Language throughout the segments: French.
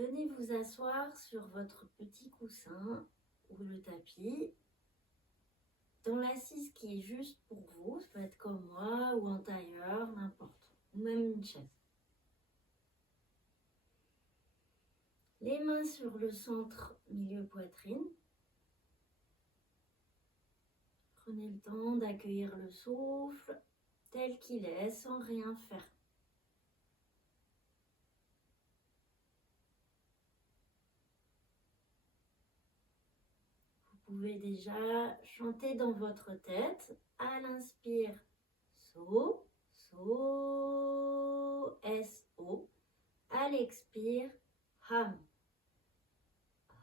Venez vous asseoir sur votre petit coussin ou le tapis, dans l'assise qui est juste pour vous. Ça peut être comme moi ou en tailleur, n'importe, ou même une chaise. Les mains sur le centre, milieu poitrine. Prenez le temps d'accueillir le souffle tel qu'il est, sans rien faire. Vous pouvez déjà chanter dans votre tête. À l'inspire, so, so, S-O. À l'expire, ham.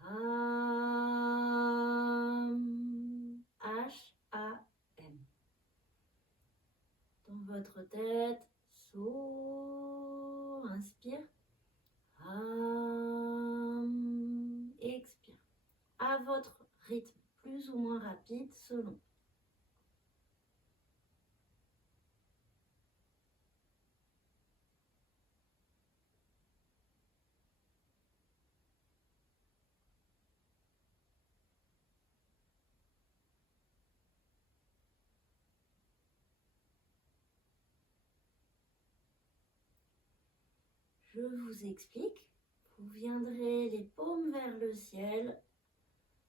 Ham. H-A-M. Dans votre tête, so, inspire. Ham. Expire. À votre rythme, plus ou moins rapide selon. Je vous explique. Vous viendrez les paumes vers le ciel.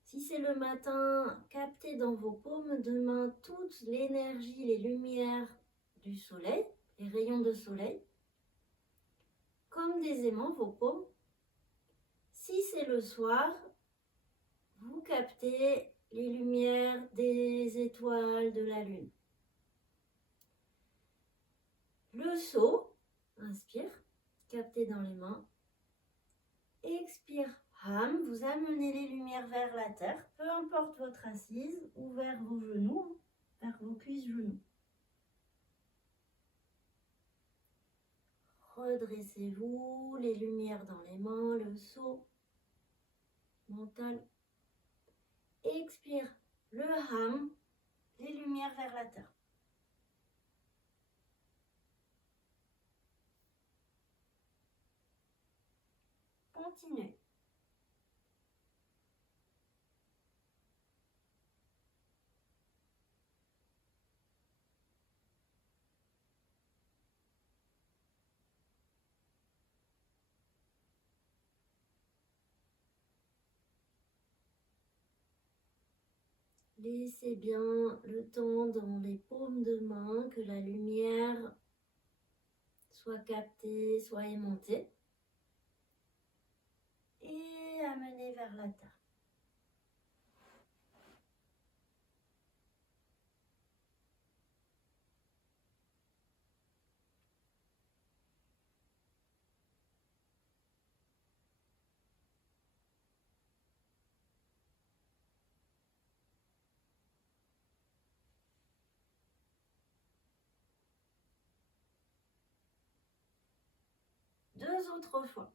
Si c'est le matin, captez dans vos paumes de main toute l'énergie, les lumières du soleil, les rayons de soleil, comme des aimants, vos paumes. Si c'est le soir, vous captez les lumières des étoiles, de la lune. Le seau, inspire, captez dans les mains. Expire, ham, vous amenez les lumières vers la terre, peu importe votre assise, ou vers vos genoux, vers vos cuisses-genoux. Redressez-vous, les lumières dans les mains, le seau mental. Expire, le ham, les lumières vers la terre. Continuez. Laissez bien le temps dans les paumes de main que la lumière soit captée, soit aimantée et amenée vers la terre. Deux autres fois.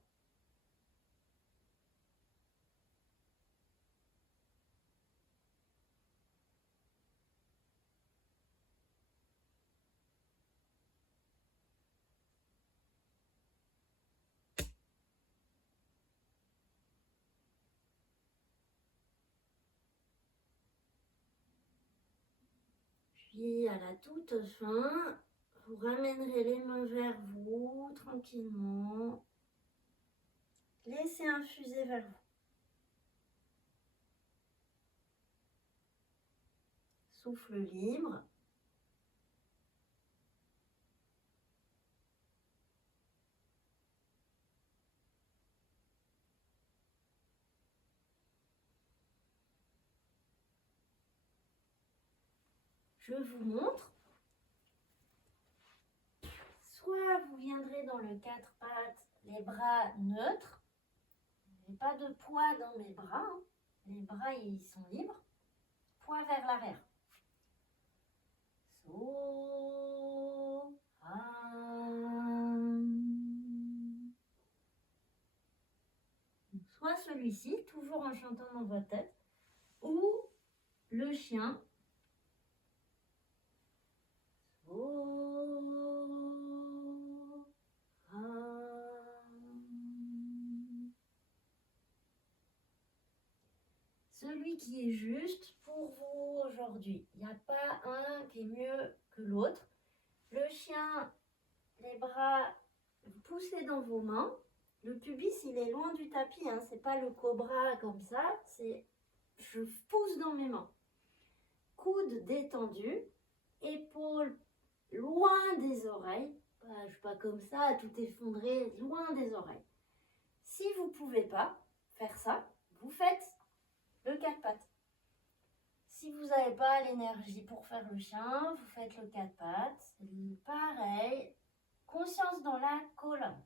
Puis à la toute fin, vous ramènerez les mains vers vous tranquillement. Laissez infuser vers vous. Souffle libre. Je vous montre. Soit vous viendrez dans le quatre pattes, les bras neutres. Il n'y a pas de poids dans mes bras. Les bras, ils sont libres. Poids vers l'arrière. So, ham. Soit celui-ci, toujours en chantant dans votre tête, ou le chien. So, ham. celui qui est juste pour vous aujourd'hui. Il n'y a pas un qui est mieux que l'autre. Le chien, les bras poussés dans vos mains. Le pubis, il est loin du tapis, hein. C'est pas le cobra comme ça, c'est je pousse dans mes mains. Coudes détendus, épaules loin des oreilles. Je suis pas comme ça, tout effondré, loin des oreilles. Si vous ne pouvez pas faire ça, vous faites le quatre pattes. Si vous n'avez pas l'énergie pour faire le chien, vous faites le quatre pattes. Pareil, conscience dans la colonne.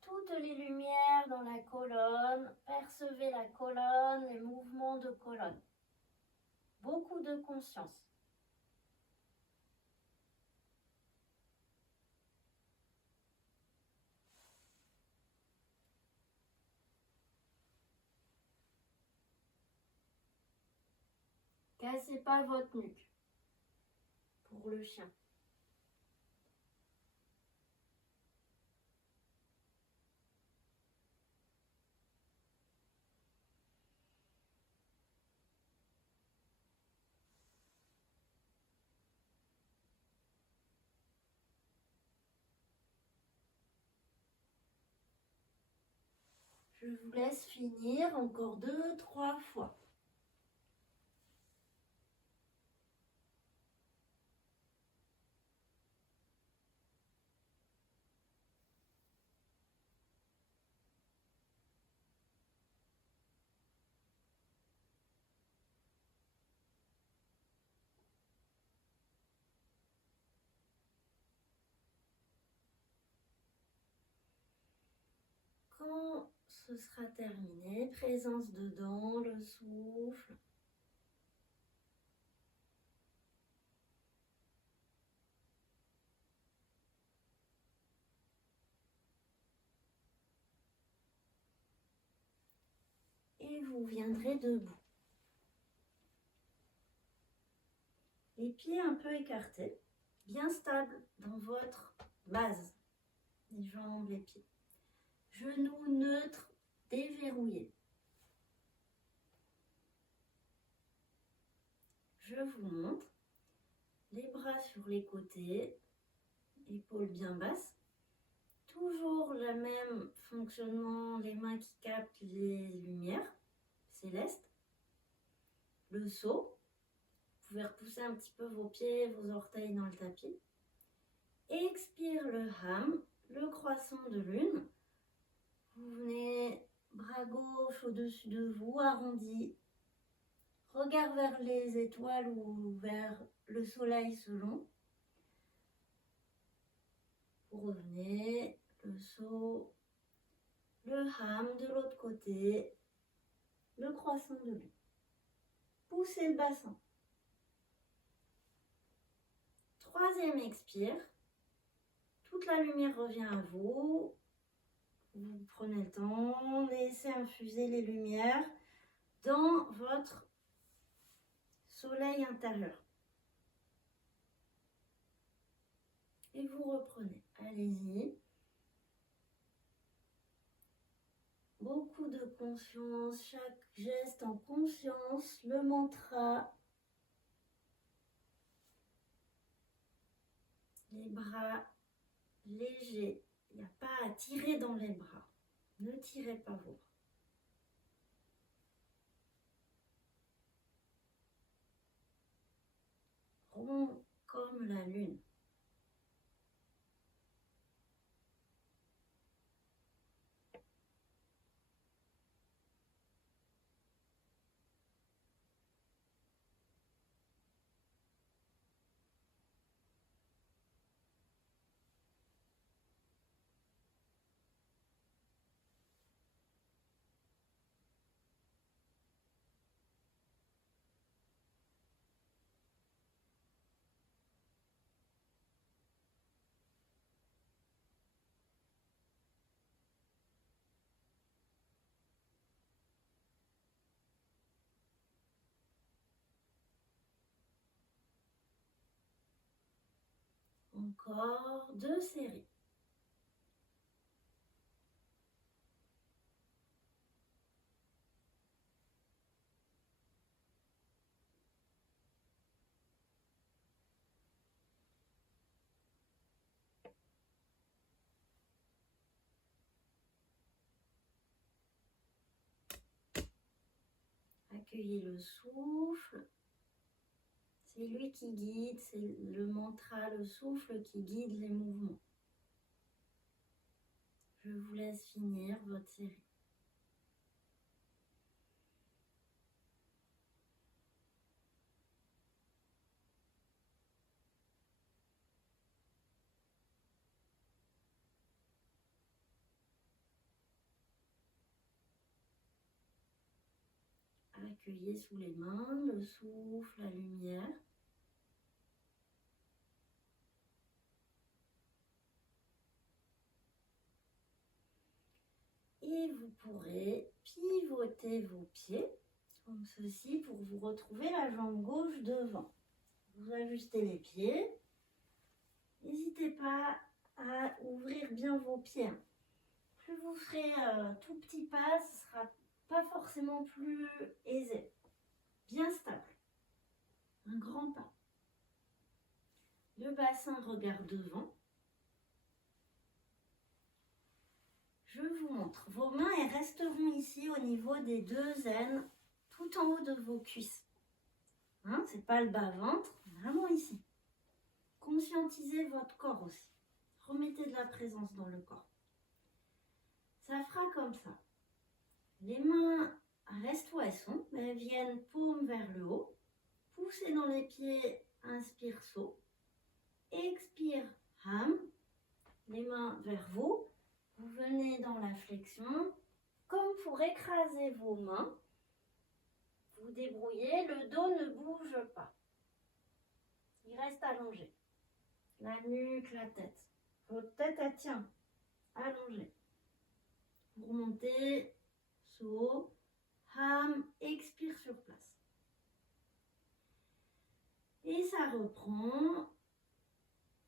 Toutes les lumières dans la colonne, percevez la colonne, les mouvements de colonne. Beaucoup de conscience. Cassez pas votre nuque pour le chien. Je vous laisse finir encore 2-3 fois. Quand ce sera terminé, présence dedans, le souffle. Et vous viendrez debout. Les pieds un peu écartés, bien stables dans votre base. Les jambes, les pieds. Genoux neutres, déverrouillés. Je vous montre. Les bras sur les côtés, épaules bien basses. Toujours le même fonctionnement, les mains qui captent les lumières célestes. Le saut. Vous pouvez repousser un petit peu vos pieds, vos orteils dans le tapis. Expire le ham, le croissant de lune. Vous venez bras gauche au-dessus de vous, arrondi. Regard vers les étoiles ou vers le soleil selon. Vous revenez, le saut, le ham de l'autre côté, le croissant de lune. Poussez le bassin. Troisième expire. Toute la lumière revient à vous. Vous prenez le temps, laissez infuser les lumières dans votre soleil intérieur. Et vous reprenez. Allez-y. Beaucoup de conscience, chaque geste en conscience, le mantra. Les bras légers. Il n'y a pas à tirer dans les bras. Ne tirez pas vos bras. Rond comme la lune. Encore 2 séries. Accueillez le souffle. C'est lui qui guide, c'est le mantra, le souffle qui guide les mouvements. Je vous laisse finir votre série. Accueillez sous les mains le souffle, la lumière. Et vous pourrez pivoter vos pieds, comme ceci, pour vous retrouver la jambe gauche devant. Vous ajustez les pieds. N'hésitez pas à ouvrir bien vos pieds. Plus vous ferez tout petit pas, ce sera pas forcément plus aisé. Bien stable. Un grand pas. Le bassin regarde devant. Je vous montre. Vos mains elles resteront ici au niveau des deux aines, tout en haut de vos cuisses. Hein, c'est pas le bas-ventre, vraiment ici. Conscientisez votre corps aussi. Remettez de la présence dans le corps. Ça fera comme ça. Les mains restent où elles sont, mais elles viennent paume vers le haut. Poussez dans les pieds, inspire, saut. Expire, ham. Les mains vers vous. Vous venez dans la flexion. Comme pour écraser vos mains, vous débrouillez, le dos ne bouge pas. Il reste allongé. La nuque, la tête. Votre tête, elle tient. Allongée. Vous remontez, saut, ham, expire sur place. Et ça reprend.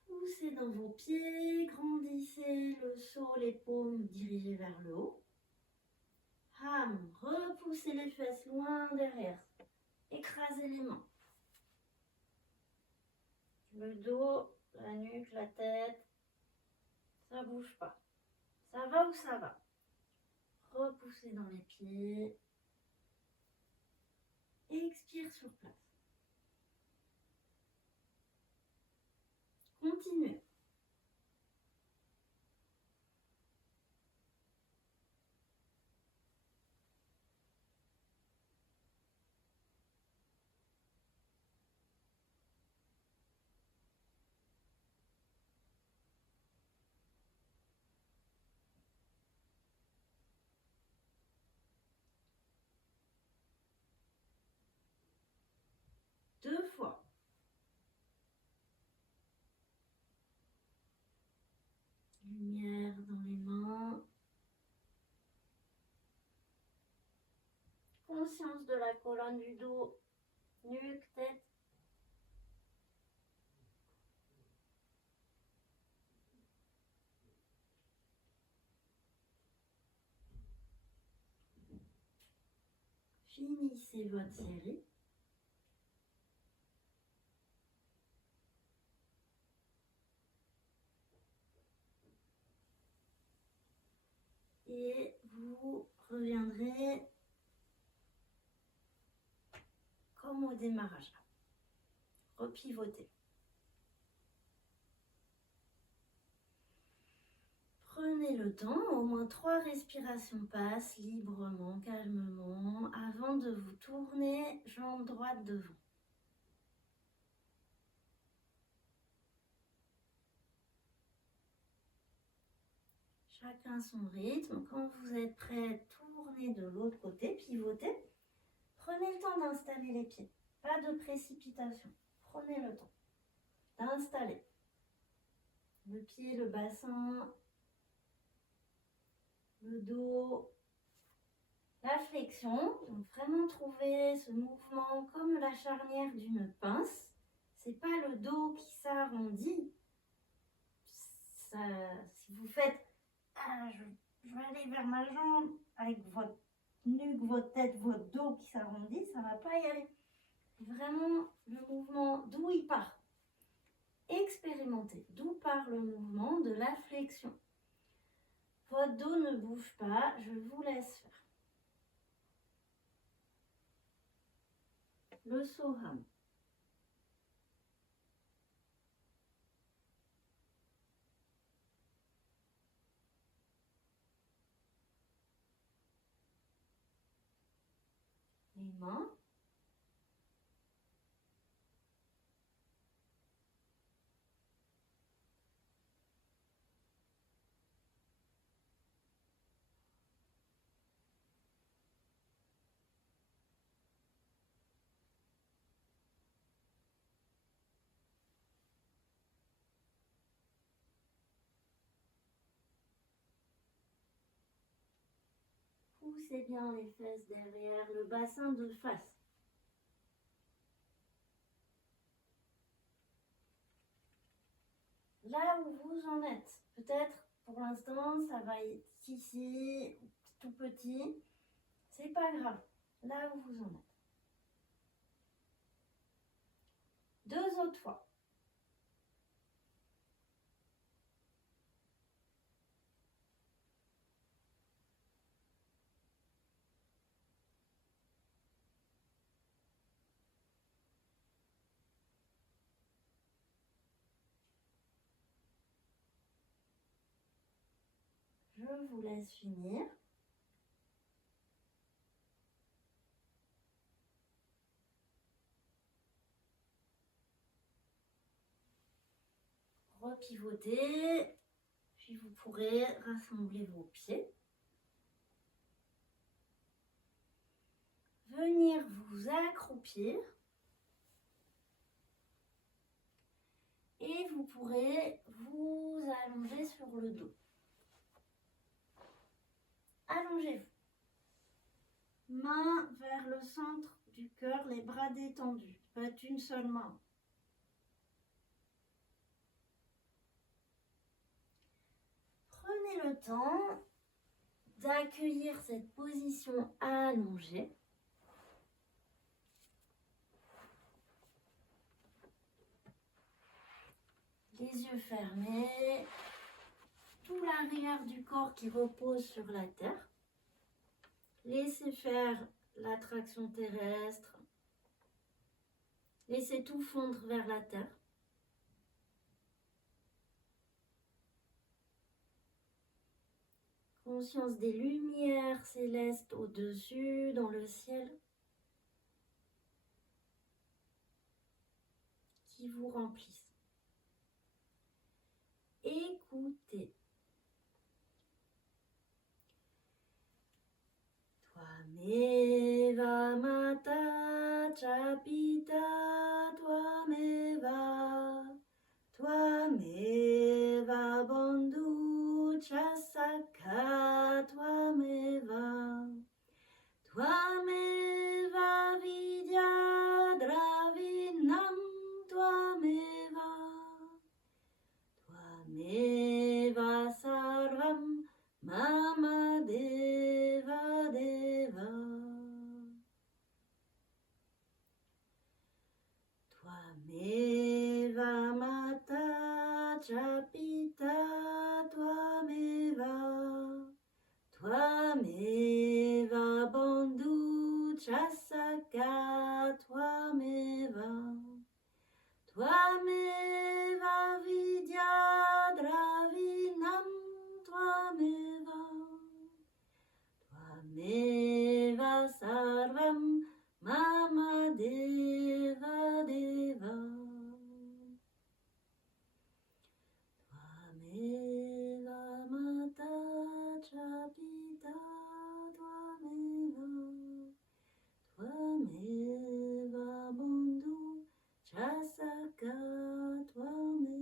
Poussez dans vos pieds, grandissez le saut, les paumes dirigées vers le haut. Ham, repoussez les fesses loin derrière. Écrasez les mains. Le dos, la nuque, la tête, ça bouge pas. Ça va ou ça va? Repoussez dans les pieds. Expire sur place. Continuez. Deux fois. Lumière dans les mains. Conscience de la colonne du dos, nuque, tête. Finissez votre série. Et vous reviendrez comme au démarrage. Repivotez. Prenez le temps, au moins 3 respirations passent librement, calmement, avant de vous tourner jambe droite devant. Chacun son rythme. Quand vous êtes prêt, tournez de l'autre côté, pivotez. Prenez le temps d'installer les pieds. Pas de précipitation. Prenez le temps d'installer le pied, le bassin, le dos, la flexion. Donc vraiment trouver ce mouvement comme la charnière d'une pince. C'est pas le dos qui s'arrondit. Si vous faites je vais aller vers ma jambe avec votre nuque, votre tête, votre dos qui s'arrondit, ça ne va pas y aller. Vraiment le mouvement d'où il part. Expérimentez d'où part le mouvement de la flexion. Votre dos ne bouge pas, je vous laisse faire. le Soham. Les mains. Poussez bien les fesses derrière le bassin de face. Là où vous en êtes, peut-être pour l'instant ça va être ici, tout petit, c'est pas grave, là où vous en êtes. 2 autres fois. Je vous laisse finir. Repivotez, puis vous pourrez rassembler vos pieds. Venir vous accroupir. Et vous pourrez vous allonger sur le dos. Allongez-vous. Main vers le centre du cœur, les bras détendus. Pas une seule main. Prenez le temps d'accueillir cette position allongée. Les yeux fermés, tout l'arrière du corps qui repose sur la terre. Laissez faire l'attraction terrestre. Laissez tout fondre vers la terre. Conscience des lumières célestes au-dessus, dans le ciel, qui vous remplissent. Écoutez. Twameva mata cha pita, twameva bandhu cha sakha, twameva vidya dravinam, Twameva sarvam mama deva deva. Twameva mata cha pita, twameva bandhu cha sakha, Twameva vidya dravinam, Twameva sarvam mama deva deva. Twameva mata cha pita, Twameva bandhu cha sakha, Twameva.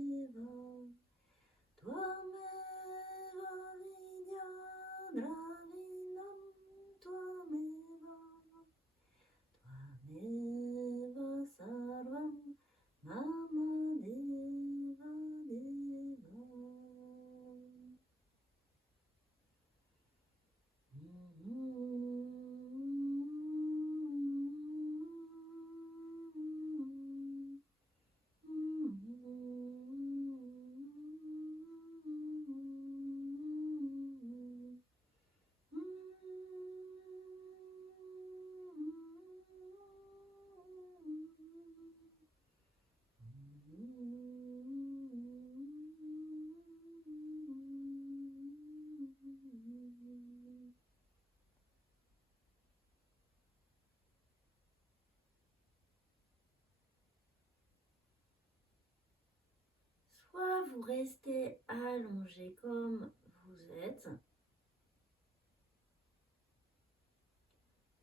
vous restez allongé comme vous êtes,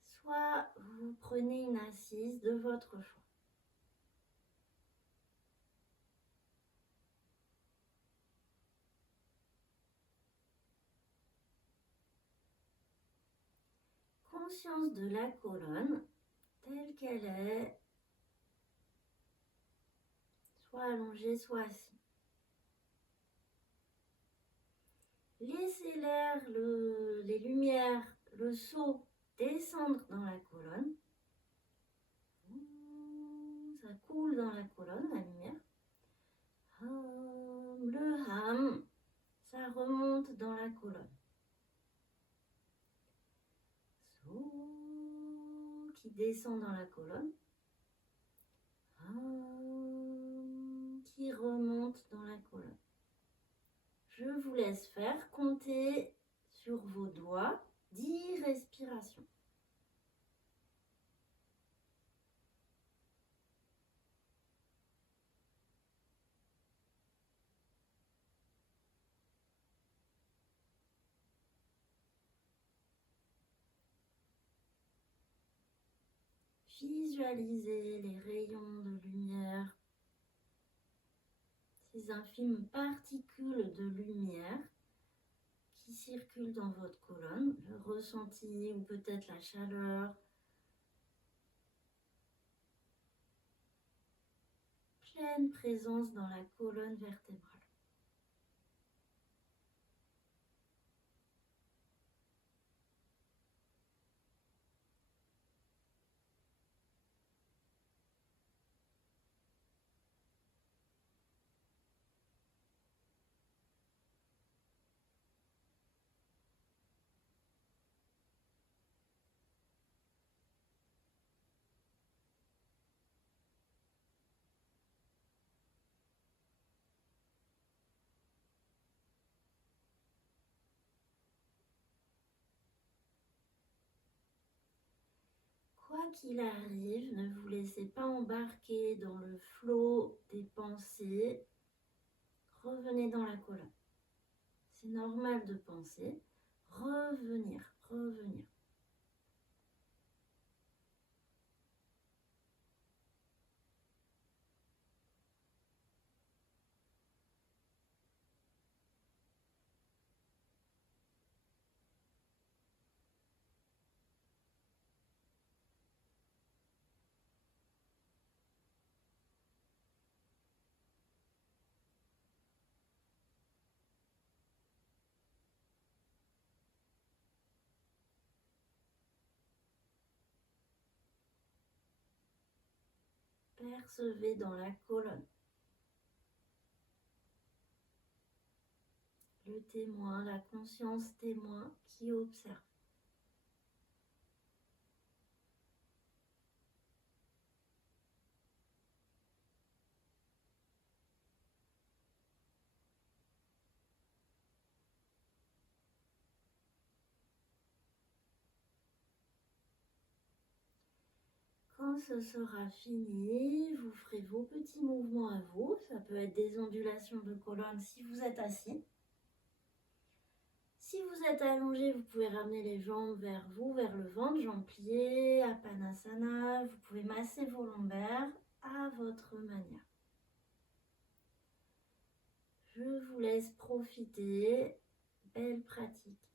soit vous prenez une assise de votre choix. Conscience de la colonne telle qu'elle est, soit allongée, soit assise. Laissez l'air, les lumières, le seau descendre dans la colonne. Ça coule dans la colonne, la lumière. Le ham, ça remonte dans la colonne. Qui descend dans la colonne, qui remonte dans la colonne. Je vous laisse faire compter sur vos doigts 10 respirations. Visualisez les rayons de lumière, ces infimes particules de lumière qui circulent dans votre colonne, le ressenti ou peut-être la chaleur, pleine présence dans la colonne vertébrale. Quoi qu'il arrive, ne vous laissez pas embarquer dans le flot des pensées. Revenez dans la colonne. C'est normal de penser. Revenir, revenir. Percevez dans la colonne le témoin, la conscience témoin qui observe. Quand ce sera fini, vous ferez vos petits mouvements à vous. Ça peut être des ondulations de colonne si vous êtes assis. Si vous êtes allongé, vous pouvez ramener les jambes vers vous, vers le ventre, jambes pliées, Apanasana. Vous pouvez masser vos lombaires à votre manière. Je vous laisse profiter. Belle pratique.